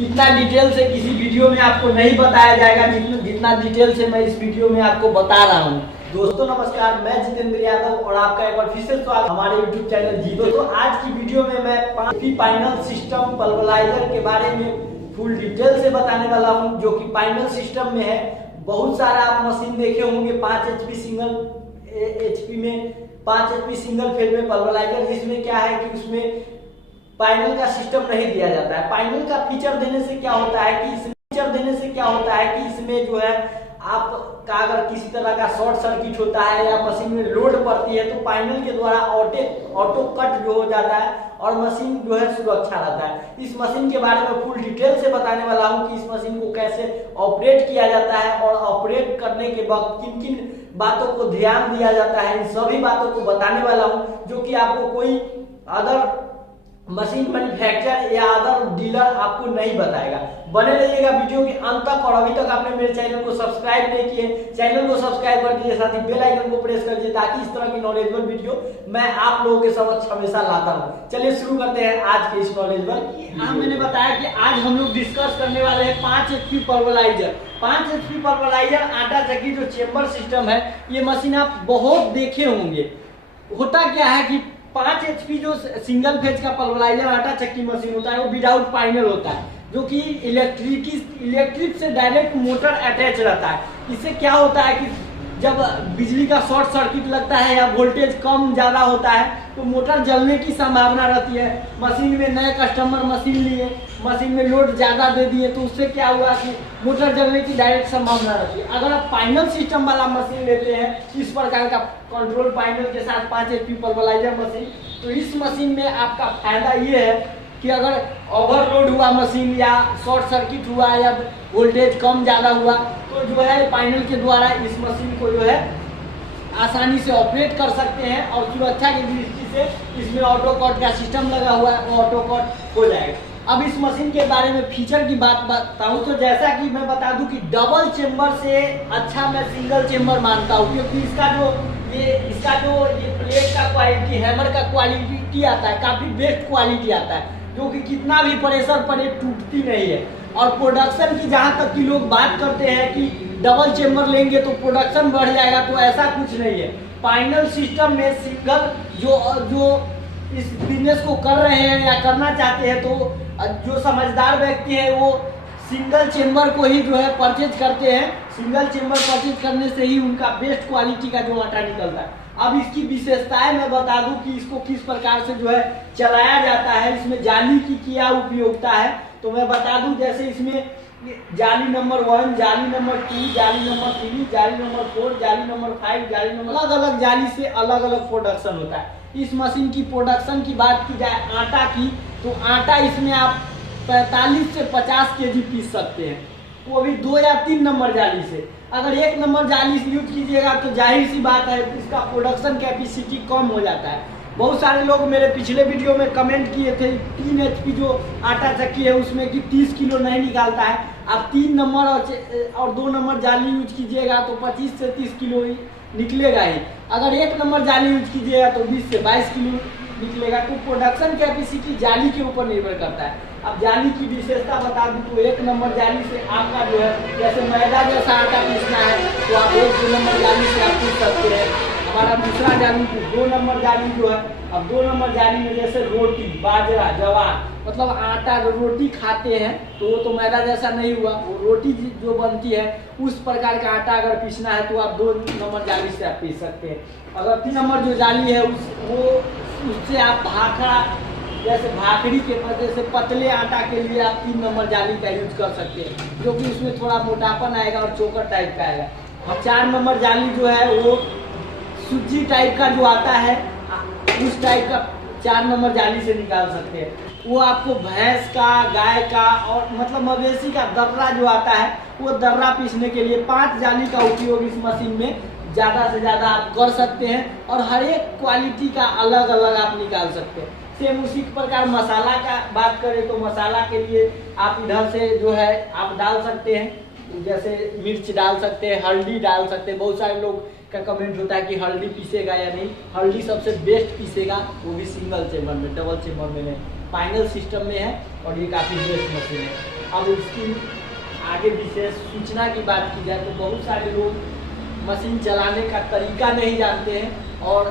इतना डिटेल से किसी वीडियो में आपको नहीं बताया जाएगा जितना डिटेल से मैं इस वीडियो में आपको बता रहा हूँ। दोस्तों नमस्कार, मैं जितेंद्र यादव और आपका एक बार फिर से स्वागत हमारे YouTube चैनल जी। दोस्तों आज की वीडियो में मैं फाइनल सिस्टम पल्वराइजर के बारे में फुल डिटेल से बताने वाला हूँ, जो कि फाइनल सिस्टम में है। बहुत सारा आप मशीन देखे होंगे 5 HP सिंगल HP में 5 HP सिंगल फेज में पल्वराइजर, जिसमें क्या है कि उसमें फाइनल का सिस्टम नहीं दिया जाता है। फाइनल का फीचर देने से क्या होता है कि इसमें जो है आपका अगर किसी तरह का शॉर्ट सर्किट होता है या मशीन में लोड पड़ती है तो फाइनल के द्वारा ऑटो कट जो हो जाता है और मशीन जो है सुरक्षा रहता है। इस मशीन के बारे में फुल डिटेल से बताने वाला हूं कि इस मशीन को कैसे ऑपरेट किया जाता है और ऑपरेट करने के वक्त किन किन बातों को ध्यान दिया जाता है। इन सभी बातों को बताने वाला हूं, जो कि आपको कोई अदर मशीन मैन्युफैक्चरर या अदर डीलर आपको नहीं बताएगा। बने रहिएगा वीडियो के अंत तक। और अभी तक आपने मेरे चैनल को सब्सक्राइब नहीं किए, चैनल को सब्सक्राइब कर दीजिए, साथ ही बेल आइकन को प्रेस कर दीजिए, ताकि इस तरह की नॉलेजेबल वीडियो मैं आप लोगों के समक्ष हमेशा लाता हूं। चलिए शुरू करते हैं आज के इस नॉलेजेबल। मैंने बताया कि आज हम लोग डिस्कस करने वाले हैं 5 HP पल्वराइजर। 5 HP पल्वराइजर आटा चक्की जो चेंबर सिस्टम है, ये मशीन आप बहुत देखे होंगे। होता क्या है कि 5 HP जो सिंगल फेज का पल्वराइजर आटा चक्की मशीन होता है वो विदाउट फाइनल होता है, जो कि इलेक्ट्रिक से डायरेक्ट मोटर अटैच रहता है। इससे क्या होता है कि जब बिजली का शॉर्ट सर्किट लगता है या वोल्टेज कम ज़्यादा होता है तो मोटर जलने की संभावना रहती है। मशीन में नए कस्टमर मशीन लिए, मशीन में लोड ज़्यादा दे दिए तो उससे क्या हुआ कि मोटर जलने की डायरेक्ट संभावना रहती है। अगर आप फाइनल सिस्टम वाला मशीन लेते हैं, इस प्रकार का कंट्रोल फाइनल के साथ 5 HP पल्वराइजर मशीन, तो इस मशीन में आपका फायदा ये है कि अगर ओवरलोड हुआ मशीन या शॉर्ट सर्किट हुआ या वोल्टेज कम ज़्यादा हुआ तो जो है फाइनल के द्वारा इस मशीन को जो है आसानी से ऑपरेट कर सकते हैं। और सुरक्षा की दृष्टि से इसमें ऑटो कट का सिस्टम लगा हुआ है, वो ऑटो कट हो जाएगा। अब इस मशीन के बारे में फीचर की बात बताऊं तो जैसा कि मैं बता दूं कि डबल चेंबर से अच्छा मैं सिंगल चेंबर मानता हूं, क्योंकि इसका जो प्लेट का क्वालिटी, हैमर का क्वालिटी आता है, काफ़ी बेस्ट क्वालिटी आता है, जो कि कितना भी प्रेशर पड़े टूटती नहीं है। और प्रोडक्शन की जहाँ तक कि लोग बात करते हैं कि डबल चेंबर लेंगे तो प्रोडक्शन बढ़ जाएगा, तो ऐसा कुछ नहीं है। फाइनल सिस्टम में सिंगल जो इस बिजनेस को कर रहे हैं या करना चाहते हैं तो जो समझदार व्यक्ति है वो सिंगल चेंबर को ही जो है परचेज करते हैं। सिंगल चेंबर परचेज करने से ही उनका बेस्ट क्वालिटी का जो आटा निकलता है। अब इसकी विशेषताएं मैं बता दूं कि इसको किस प्रकार से जो है चलाया जाता है, इसमें जाली की क्या उपयोगिता है तो मैं बता दूं। जैसे इसमें जाली नंबर 1, जाली नंबर 2, जाली नंबर 3, जाली नंबर 4, जाली नंबर 5, जाली नंबर अलग अलग जाली से अलग अलग प्रोडक्शन होता है। इस मशीन की प्रोडक्शन की बात की जाए आटा की, तो आटा इसमें आप 45 से 50 kg पीस सकते हैं, वो भी 2 या 3 नंबर जाली से। अगर 1 नंबर जाली से यूज कीजिएगा तो जाहिर सी बात है इसका प्रोडक्शन कैपेसिटी कम हो जाता है। बहुत सारे लोग मेरे पिछले वीडियो में कमेंट किए थे 3 HP जो आटा चक्की है उसमें कि 30 किलो नहीं निकालता है। आप 3 नंबर और 2 नंबर जाली यूज कीजिएगा तो 25 से 30 किलो ही निकलेगा ही। अगर 1 नंबर जाली यूज कीजिएगा तो 20 से 22 किलो निकलेगा। तो प्रोडक्शन कैपेसिटी जाली के ऊपर निर्भर करता है। अब जाली की विशेषता बता दूं तो 1 नंबर जाली से आपका जो है जैसे मैदा जैसा आटा पीसना है तो आप 1-2 नंबर जाली से आप पीस सकते हैं। हमारा दूसरा जाली 2 नंबर जाली जो है, अब 2 नंबर जाली में जैसे रोटी, बाजरा, जवार, मतलब आटा जो रोटी खाते हैं तो वो तो मैदा जैसा नहीं हुआ, वो रोटी जो बनती है उस प्रकार का आटा अगर पीसना है तो आप 2 नंबर जाली से आप पीस सकते हैं। अगर 3 नंबर जो जाली है उससे आप भाखड़ा जैसे भाकरी के जैसे पतले आटा के लिए आप 3 नंबर जाली का यूज कर सकते हैं, जो कि उसमें थोड़ा मोटापन आएगा और चोकर टाइप का आएगा। और 4 नंबर जाली जो है वो सूजी टाइप का जो आता है उस टाइप का 4 नंबर जाली से निकाल सकते हैं। वो आपको भैंस का, गाय का और मतलब मवेशी का दर्रा जो आता है वो दर्रा पीसने के लिए 5 जाली का उपयोग इस मशीन में ज़्यादा से ज़्यादा आप कर सकते हैं। और हर एक क्वालिटी का अलग अलग आप निकाल सकते हैं। सेम उसी प्रकार मसाला का बात करें तो मसाला के लिए आप इधर से जो है आप डाल सकते हैं, जैसे मिर्च डाल सकते हैं, हल्दी डाल सकते हैं। बहुत सारे लोग का कमेंट होता है कि हल्दी पीसेगा या नहीं। हल्दी सबसे बेस्ट पीसेगा, वो भी सिंगल चेम्बर में, डबल चेम्बर में नहीं, फाइनल सिस्टम में है और ये काफ़ी बेस्ट मशीन है। अब इसकी आगे विशेष सूचना की बात की जाए तो बहुत सारे लोग मशीन चलाने का तरीका नहीं जानते हैं और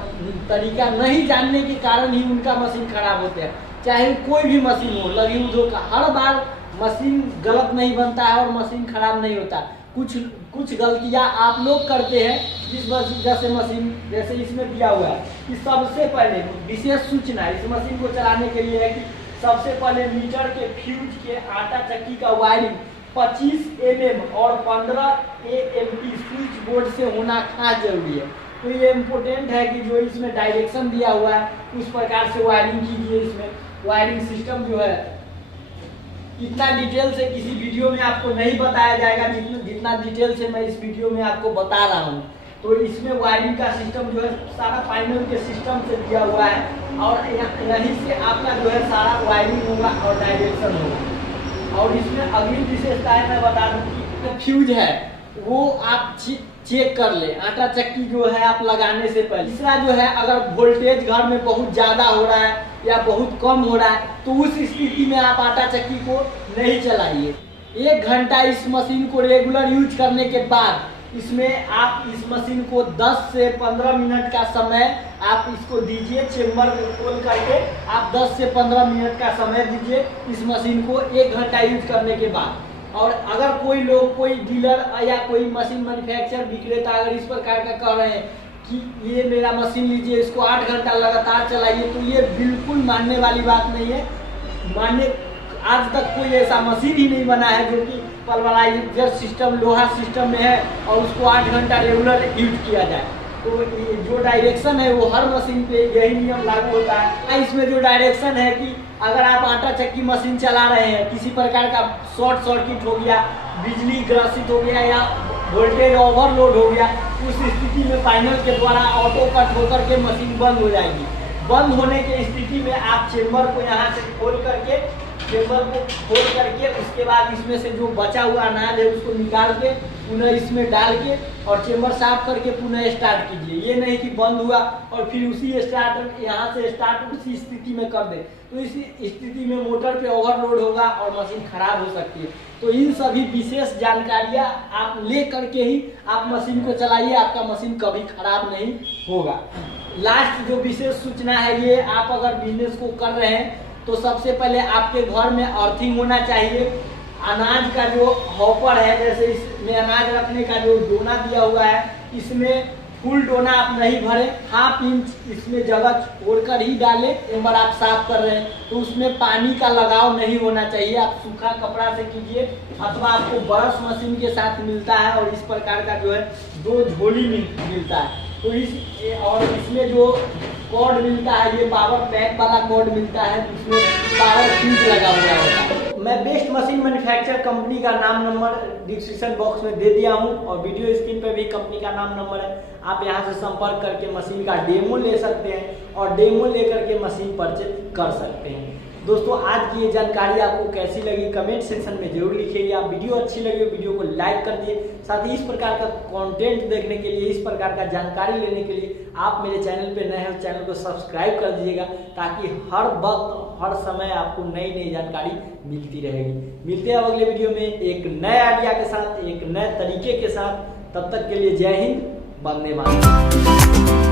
तरीका नहीं जानने के कारण ही उनका मशीन खराब होता है। चाहे कोई भी मशीन हो, लघु उद्योग का, हर बार मशीन गलत नहीं बनता है और मशीन खराब नहीं होता। कुछ गलतियां आप लोग करते हैं जिस वजह से मशीन, जैसे इसमें दिया हुआ है कि सबसे पहले विशेष सूचना इस मशीन को चलाने के लिए है कि सबसे पहले मीटर के फ्यूज के आटा चक्की का वायरिंग 25 mm और 15 AMP स्विच बोर्ड से होना खास जरूरी है। तो ये इम्पोर्टेंट है कि जो इसमें डायरेक्शन दिया हुआ है उस प्रकार से वायरिंग कीजिए। इसमें वायरिंग सिस्टम जो है इतना डिटेल से किसी वीडियो में आपको नहीं बताया जाएगा जितना डिटेल से मैं इस वीडियो में आपको बता रहा हूँ। तो इसमें वायरिंग का सिस्टम जो है सारा पैनल के सिस्टम से दिया हुआ है और यहीं से आपका जो है सारा वायरिंग होगा और डायरेक्शन होगा। और इसमें अगली विशेषता है, मैं बता दूं कि फ्यूज है वो आप चेक कर ले आटा चक्की जो है आप लगाने से पहले। तीसरा जो है, अगर वोल्टेज घर में बहुत ज़्यादा हो रहा है या बहुत कम हो रहा है तो उस स्थिति में आप आटा चक्की को नहीं चलाइए। 1 घंटा इस मशीन को रेगुलर यूज करने के बाद इसमें आप इस मशीन को 10 से 15 मिनट का समय आप इसको दीजिए। चेम्बर को खोल करके आप 10 से 15 मिनट का समय दीजिए इस मशीन को 1 घंटा यूज करने के बाद। और अगर कोई लोग, कोई डीलर या कोई मशीन मैन्युफैक्चरर विक्रेता अगर इस प्रकार का कह रहे हैं कि ये मेरा मशीन लीजिए, इसको 8 घंटा लगातार चलाइए, तो ये बिल्कुल मानने वाली बात नहीं है। आज तक कोई ऐसा मशीन ही नहीं बना है जो कि पल्वराइजर सिस्टम, लोहा सिस्टम में है और उसको 8 घंटा रेगुलर यूज किया जाए। तो जो डायरेक्शन है वो हर मशीन पे यही नियम लागू होता है। इसमें जो डायरेक्शन है कि अगर आप आटा चक्की मशीन चला रहे हैं, किसी प्रकार का शॉर्ट सर्किट हो गया, बिजली ग्रसित हो गया या वोल्टेज ओवरलोड हो गया, उस स्थिति में पैनल के द्वारा ऑटो कट होकर के मशीन बंद हो जाएगी। बंद होने की स्थिति में आप चेम्बर को यहाँ से खोल करके उसके बाद इसमें से जो बचा हुआ अनाज है उसको निकाल के पुनः इसमें डाल के और चेम्बर साफ करके पुनः स्टार्ट कीजिए। ये नहीं कि बंद हुआ और फिर उसी यहाँ से स्टार्ट उसी स्थिति में कर दे, तो इसी स्थिति में मोटर पे ओवरलोड होगा और मशीन खराब हो सकती है। तो इन सभी विशेष जानकारियाँ आप ले करके ही आप मशीन को चलाइए, आपका मशीन कभी खराब नहीं होगा। लास्ट जो विशेष सूचना है, ये आप अगर बिजनेस को कर रहे हैं तो सबसे पहले आपके घर में अर्थिंग होना चाहिए। अनाज का जो हॉपर है, जैसे इसमें अनाज रखने का जो डोना दिया हुआ है, इसमें फुल डोना आप नहीं भरें, 1/2 इंच इसमें जगह छोड़कर ही डालें। एक बार आप साफ कर रहे हैं तो उसमें पानी का लगाव नहीं होना चाहिए। आप सूखा कपड़ा से कीजिए अथवा आपको ब्रश मशीन के साथ मिलता है और इस प्रकार का जो है 2 झोली मिलता है। तो इसमें जो कॉर्ड मिलता है, ये पावर पैक वाला कॉर्ड मिलता है, इसमें पावर फ्यूज लगा हुआ है। मैं बेस्ट मशीन मैन्युफैक्चर कंपनी का नाम नंबर डिस्क्रिप्शन बॉक्स में दे दिया हूं और वीडियो स्क्रीन पे भी कंपनी का नाम नंबर है। आप यहां से संपर्क करके मशीन का डेमो ले सकते हैं और डेमो लेकर के मशीन परचेज कर सकते हैं। दोस्तों, आज की ये जानकारी आपको कैसी लगी कमेंट सेक्शन में जरूर लिखिएगा। वीडियो अच्छी लगी वीडियो को लाइक कर दिए। साथ ही इस प्रकार का कंटेंट देखने के लिए, इस प्रकार का जानकारी लेने के लिए आप मेरे चैनल पे नए हैं, चैनल को सब्सक्राइब कर दीजिएगा ताकि हर वक्त हर समय आपको नई नई जानकारी मिलती रहेगी। मिलते हैं अगले वीडियो में एक नए आइडिया के साथ, एक नए तरीके के साथ। तब तक के लिए जय हिंद, वंदे मातरम।